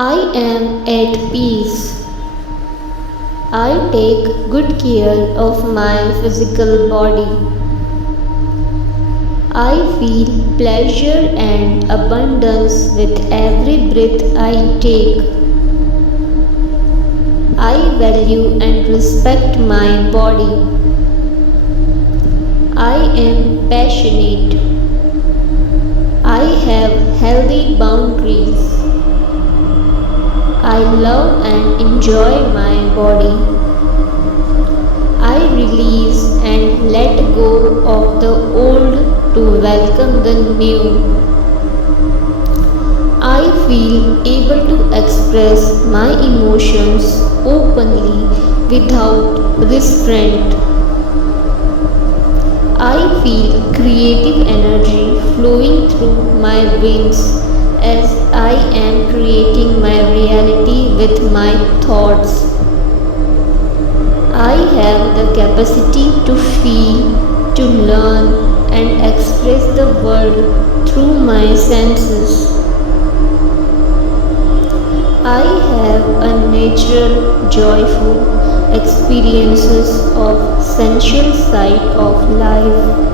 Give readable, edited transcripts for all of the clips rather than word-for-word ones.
I am at peace. I take good care of my physical body. I feel pleasure and abundance with every breath I take. I value and respect my body. I am passionate. I have healthy boundaries. I love and enjoy my body. I release and let go of the old to welcome the new. I feel able to express my emotions openly without restraint. I feel creative energy flowing through my veins as I am creating my reality with my thoughts. I have the capacity to feel, to learn, and express the world through my senses. I have a natural, joyful experiences of sensual side of life.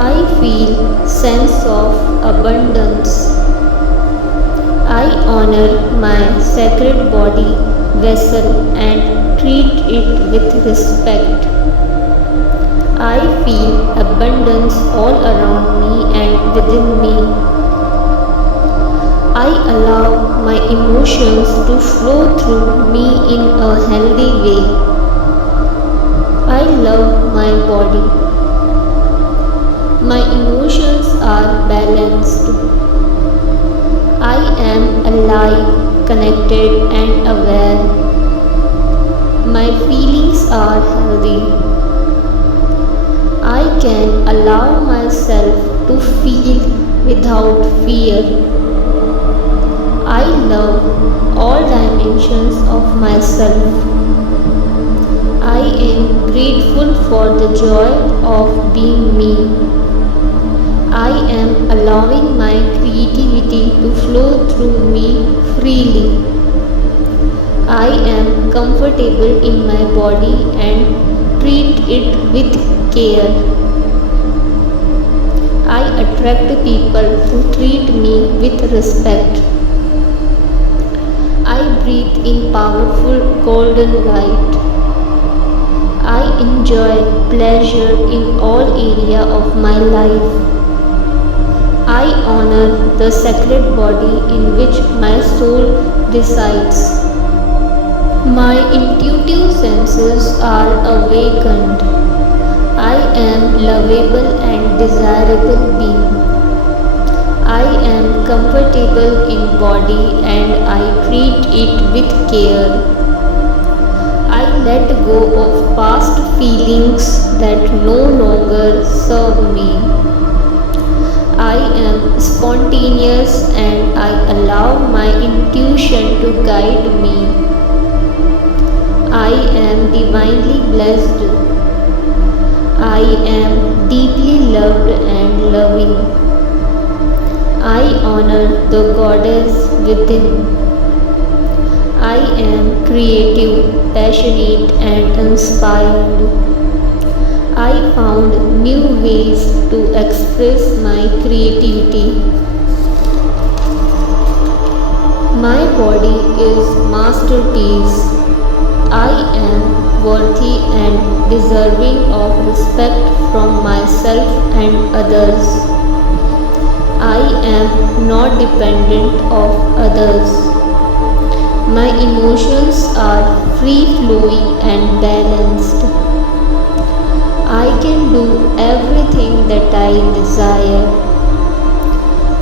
I feel sense of abundance. I honor my sacred body vessel and treat it with respect. I feel abundance all around me and within me. I allow my emotions to flow through me in a healthy way. I love my body. My emotions are balanced. I am alive, connected, and aware. My feelings are healthy. I can allow myself to feel without fear. I love all dimensions of myself. I am grateful for the joy of being me. I am allowing my creativity to flow through me freely. I am comfortable in my body and treat it with care. I attract people who treat me with respect. I breathe in powerful golden light. I enjoy pleasure in all area of my life. I honor the sacred body in which my soul resides. My intuitive senses are awakened. I am lovable and desirable being. I am comfortable in body and I treat it with care. I let go of past feelings that no longer serve me. I am spontaneous and I allow my intuition to guide me. I am divinely blessed. I am deeply loved and loving. I honor the goddess within. I am creative, passionate, and inspired. I found new ways to express my creativity. My body is masterpiece. I am worthy and deserving of respect from myself and others. I am not dependent of others. My emotions are free flowing and balanced. I can do everything that I desire.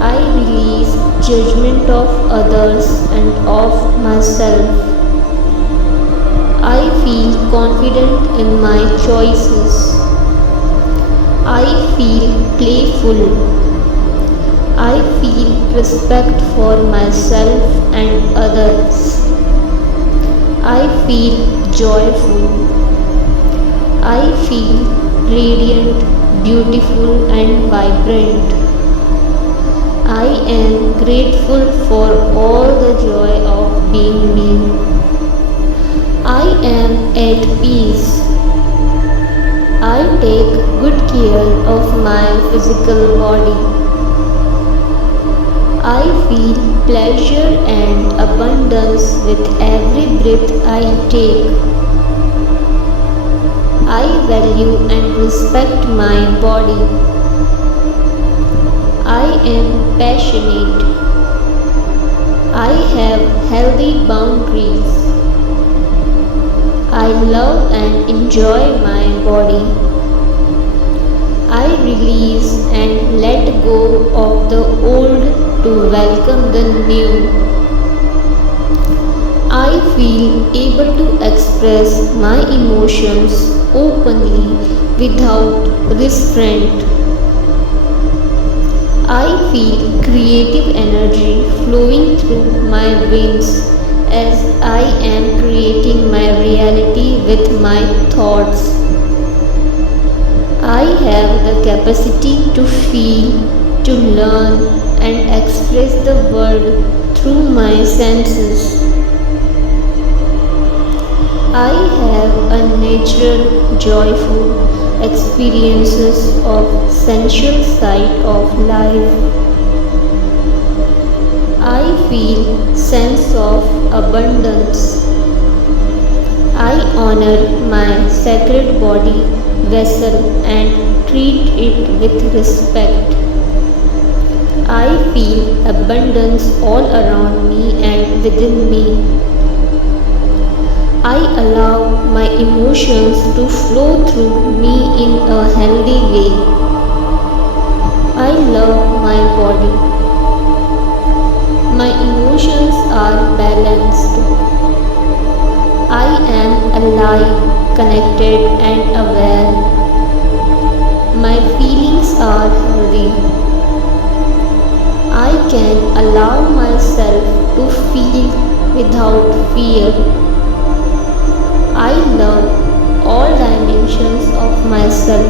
I release judgment of others and of myself. I feel confident in my choices. I feel playful. I feel respect for myself and others. I feel joyful. I feel radiant, beautiful, and vibrant. I am grateful for all the joy of being me. I am at peace. I take good care of my physical body. I feel pleasure and abundance with every breath I take. I value and respect my body. I am passionate. I have healthy boundaries. I love and enjoy my body. I release and let go of the old to welcome the new. I feel able to express my emotions openly without restraint. I feel creative energy flowing through my veins as I am creating my reality with my thoughts. I have the capacity to feel, to learn, and express the world through my senses. I have a natural, joyful experiences of sensual side of life. I feel sense of abundance. I honor my sacred body vessel and treat it with respect. I feel abundance all around me and within me. I allow my emotions to flow through me in a healthy way. I love my body. My emotions are balanced. I am alive, connected, and aware. My feelings are healthy. I can allow myself to feel without fear. I love all dimensions of myself.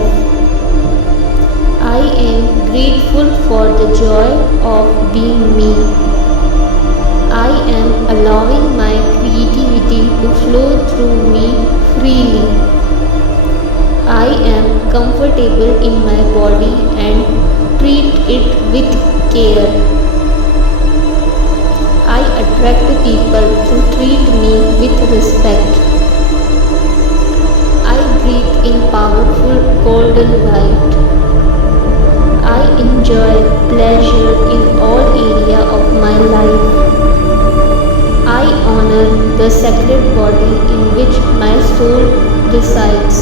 I am grateful for the joy of being me. I am allowing my creativity to flow through me freely. I am comfortable in my body and treat it with care. I attract people who treat me with respect. I breathe in powerful golden light. I enjoy pleasure in all area of my life. I honor the sacred body in which my soul resides.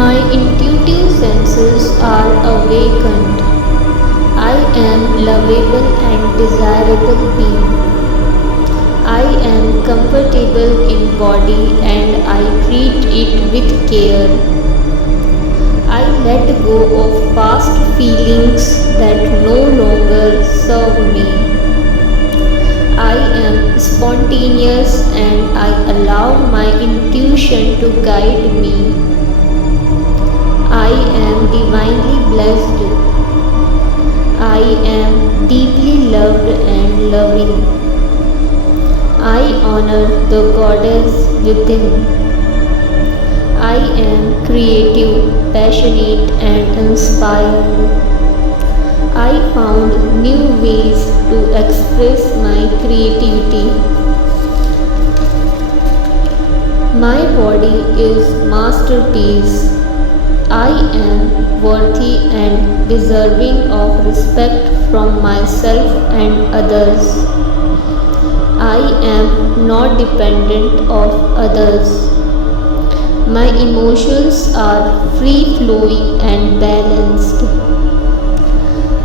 My intuitive senses are awakened. I am lovable and desirable being. I am comfortable in body and I treat it with care. I let go of past feelings that no longer serve me. I am spontaneous and I allow my intuition to guide me. I am divinely blessed. I am deeply loved and loving. I honor the goddess within. I am creative, passionate, and inspired. I found new ways to express my creativity. My body is masterpiece. I am worthy and deserving of respect from myself and others. I am not dependent of others. My emotions are free flowing and balanced.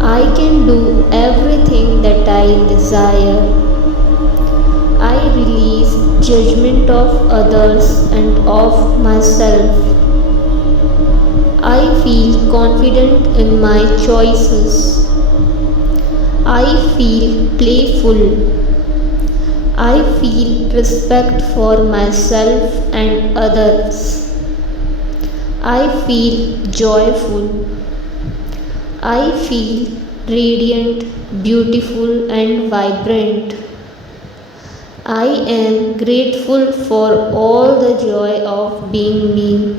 I can do everything that I desire. I release judgment of others and of myself. I feel confident in my choices. I feel playful. I feel respect for myself and others. I feel joyful. I feel radiant, beautiful, and vibrant. I am grateful for all the joy of being me.